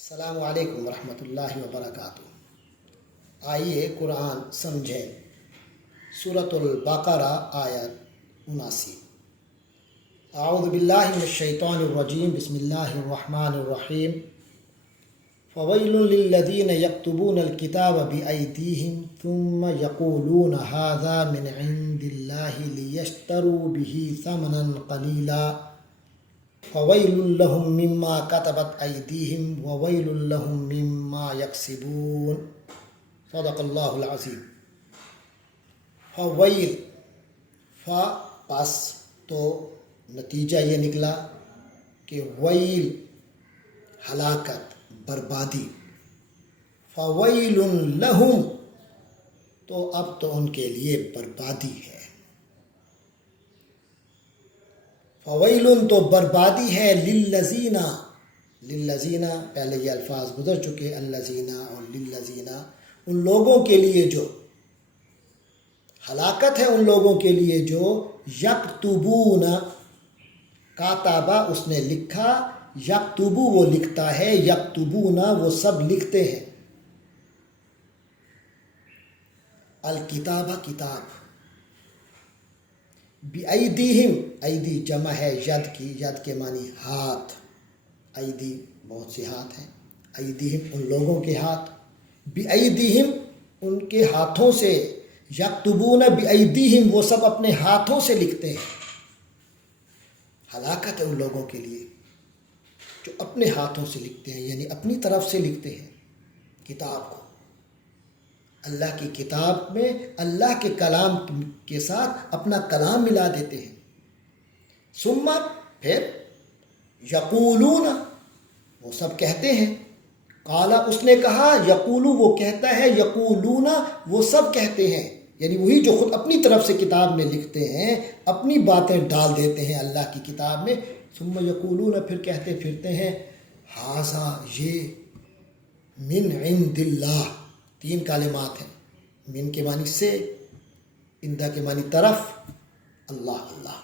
السلام علیکم ورحمۃ اللہ وبرکاتہ۔ آئیے قرآن سمجھیں۔ سورۃ البقرہ آیت 79۔ اعوذ باللہ من الشیطان الرجیم، بسم اللہ الرحمن الرحیم۔ فویل للذین یکتبون الکتاب بأیدیہم ثم یقولون ھذا من عند اللہ لیشتروا بہ ثمنا قلیلا فویل لهم مما كتبت ایدیہم وویل لهم مما یکسبون۔ صدق اللہ العظیم۔ فویل، فا پس تو نتیجہ یہ نکلا کہ ویل ہلاکت، بربادی۔ فویل لہم، تو اب تو ان کے لیے بربادی ہے۔ فویل تو بربادی ہے، للذین پہلے یہ الفاظ گزر چکے، الذین اور للذین، ان لوگوں کے لیے جو ہلاکت ہے، ان لوگوں کے لیے جو یکتبون، کاتبہ اس نے لکھا، یکتبو وہ لکھتا ہے، یکتبون وہ سب لکھتے ہیں، الکتابہ کتاب، بِأَيْدِيهِمْ، ایدی جمع ہے ید کی، ید کے معنی ہاتھ، ایدی بہت سے ہاتھ ہیں، ایدیہم ان لوگوں کے ہاتھ، بِأَيْدِيهِمْ ان کے ہاتھوں سے، یکتبون بِأَيْدِيهِمْ وہ سب اپنے ہاتھوں سے لکھتے ہیں۔ ہلاکت ہے ان لوگوں کے لیے جو اپنے ہاتھوں سے لکھتے ہیں، یعنی اپنی طرف سے لکھتے ہیں کتاب کو۔ اللہ کی کتاب میں اللہ کے کلام کے ساتھ اپنا کلام ملا دیتے ہیں۔ ثم پھر یقولون وہ سب کہتے ہیں، قالا اس نے کہا، یقولو وہ کہتا ہے، یقولون وہ سب کہتے ہیں، یعنی وہی جو خود اپنی طرف سے کتاب میں لکھتے ہیں، اپنی باتیں ڈال دیتے ہیں اللہ کی کتاب میں۔ ثم یقولون پھر کہتے پھرتے ہیں، ھذا یہ، من عند اللہ، تین کلمات ہیں، من کے معنی سے، اندہ کے معنی طرف، اللہ اللہ،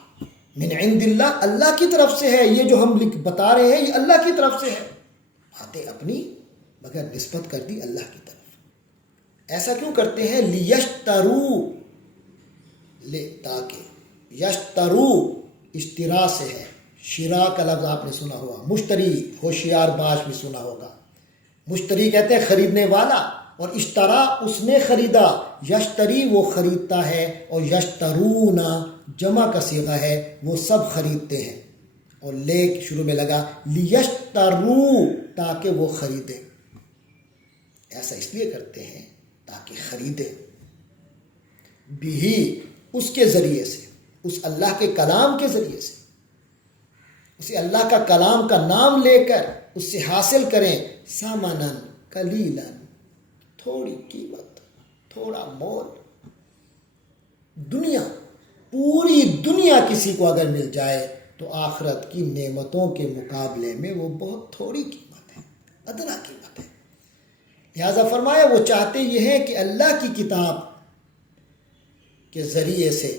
من عند اللہ اللہ کی طرف سے ہے، یہ جو ہم بتا رہے ہیں یہ اللہ کی طرف سے ہے، باتیں اپنی مگر نسبت کر دی اللہ کی طرف۔ ایسا کیوں کرتے ہیں؟ لیشترو، لے تاکہ، یشترو اشترا سے ہے، شراء کا لفظ آپ نے سنا ہوگا، مشتری، ہوشیار باش بھی سنا ہوگا، مشتری کہتے ہیں خریدنے والا، اور اشترا اس نے خریدا، یشتری وہ خریدتا ہے، اور یشترون جمع کا صیغہ ہے، وہ سب خریدتے ہیں، اور لے شروع میں لگا، لیشترو تاکہ وہ خریدیں۔ ایسا اس لیے کرتے ہیں تاکہ خریدیں، بھی اس کے ذریعے سے، اس اللہ کے کلام کے ذریعے سے، اسے اللہ کا کلام کا نام لے کر اس سے حاصل کریں، سامنن قلیلاً، تھوڑی قیمت، تھوڑا مول۔ دنیا، پوری دنیا کسی کو اگر مل جائے تو آخرت کی نعمتوں کے مقابلے میں وہ بہت تھوڑی قیمت ہے، ادنا قیمت ہے۔ لہذا فرمایا وہ چاہتے یہ ہیں کہ اللہ کی کتاب کے ذریعے سے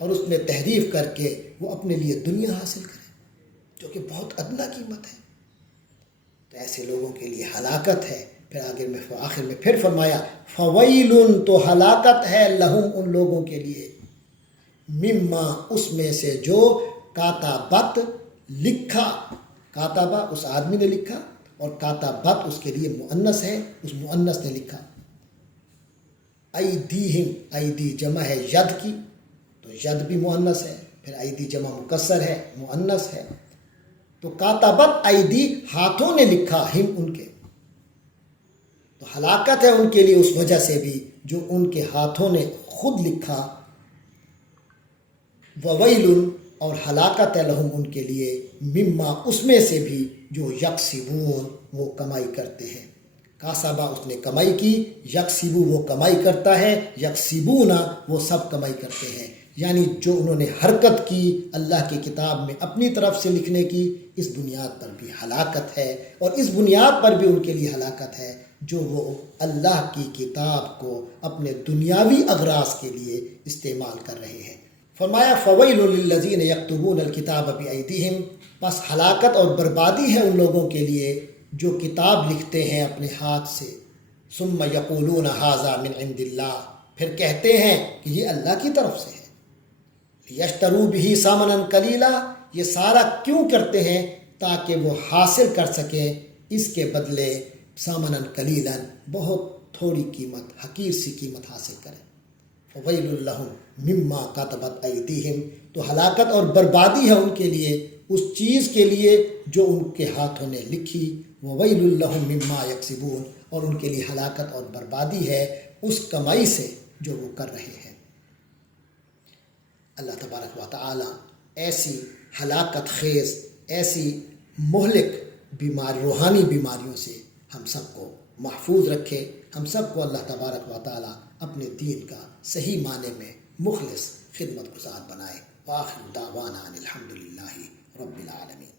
اور اس میں تحریف کر کے وہ اپنے لیے دنیا حاصل کریں، جو کہ بہت ادنا قیمت ہے۔ تو ایسے لوگوں کے لیے ہلاکت ہے۔ پھر آخر میں پھر فرمایا، فویل تو ہلاکت ہے، لہم ان لوگوں کے لیے، مما اس میں سے جو کاتبت لکھا، کاتبہ اس آدمی نے لکھا، اور کاتبت اس کے لیے مؤنث ہے، اس مؤنث نے لکھا۔ ایدیہم، ایدی جمع ہے ید کی، تو ید بھی مؤنث ہے، پھر ایدی جمع مکسر ہے، مؤنث ہے، تو کاتبت ایدی ہاتھوں نے لکھا، ہم ان کے، تو ہلاکت ہے ان کے لیے اس وجہ سے بھی جو ان کے ہاتھوں نے خود لکھا، وویل اور ہلاکت ہے لہم ان کے لیے، مما اس میں سے بھی جو یکسبون وہ کمائی کرتے ہیں۔ کاسبہ اس نے کمائی کی، یکسبو وہ کمائی کرتا ہے، یکسبون وہ سب کمائی کرتے ہیں، یعنی جو انہوں نے حرکت کی اللہ کی کتاب میں اپنی طرف سے لکھنے کی، اس بنیاد پر بھی ہلاکت ہے، اور اس بنیاد پر بھی ان کے لیے ہلاکت ہے جو وہ اللہ کی کتاب کو اپنے دنیاوی اغراض کے لیے استعمال کر رہے ہیں۔ فرمایا فویل للذین یکتبون الکتاب بایدیہم، پس ہلاکت اور بربادی ہے ان لوگوں کے لیے جو کتاب لکھتے ہیں اپنے ہاتھ سے، ثم یقولون ھذا من عند اللہ، پھر کہتے ہیں کہ یہ اللہ کی طرف سے ہے، یشتروا بہ ثمنا قلیلا، یہ سارا کیوں کرتے ہیں؟ تاکہ وہ حاصل کر سکیں اس کے بدلے ثمنا قلیلا، بہت تھوڑی قیمت، حقیر سی قیمت حاصل کریں۔ فویل لہم مما کتبت ایدیہم، تو ہلاکت اور بربادی ہے ان کے لیے اس چیز کے لیے جو ان کے ہاتھوں نے لکھی، وویل لہم مما یکسبون، اور ان کے لیے ہلاکت اور بربادی ہے اس کمائی سے جو وہ کر رہے ہیں۔ اللہ تبارک و تعالی ایسی ہلاکت خیز، ایسی مہلک روحانی بیماریوں سے ہم سب کو محفوظ رکھے، ہم سب کو اللہ تبارک و تعالی اپنے دین کا صحیح معنی میں مخلص خدمت گزار بنائے۔ وآخر دعوانا ان الحمد للہ رب العالمین۔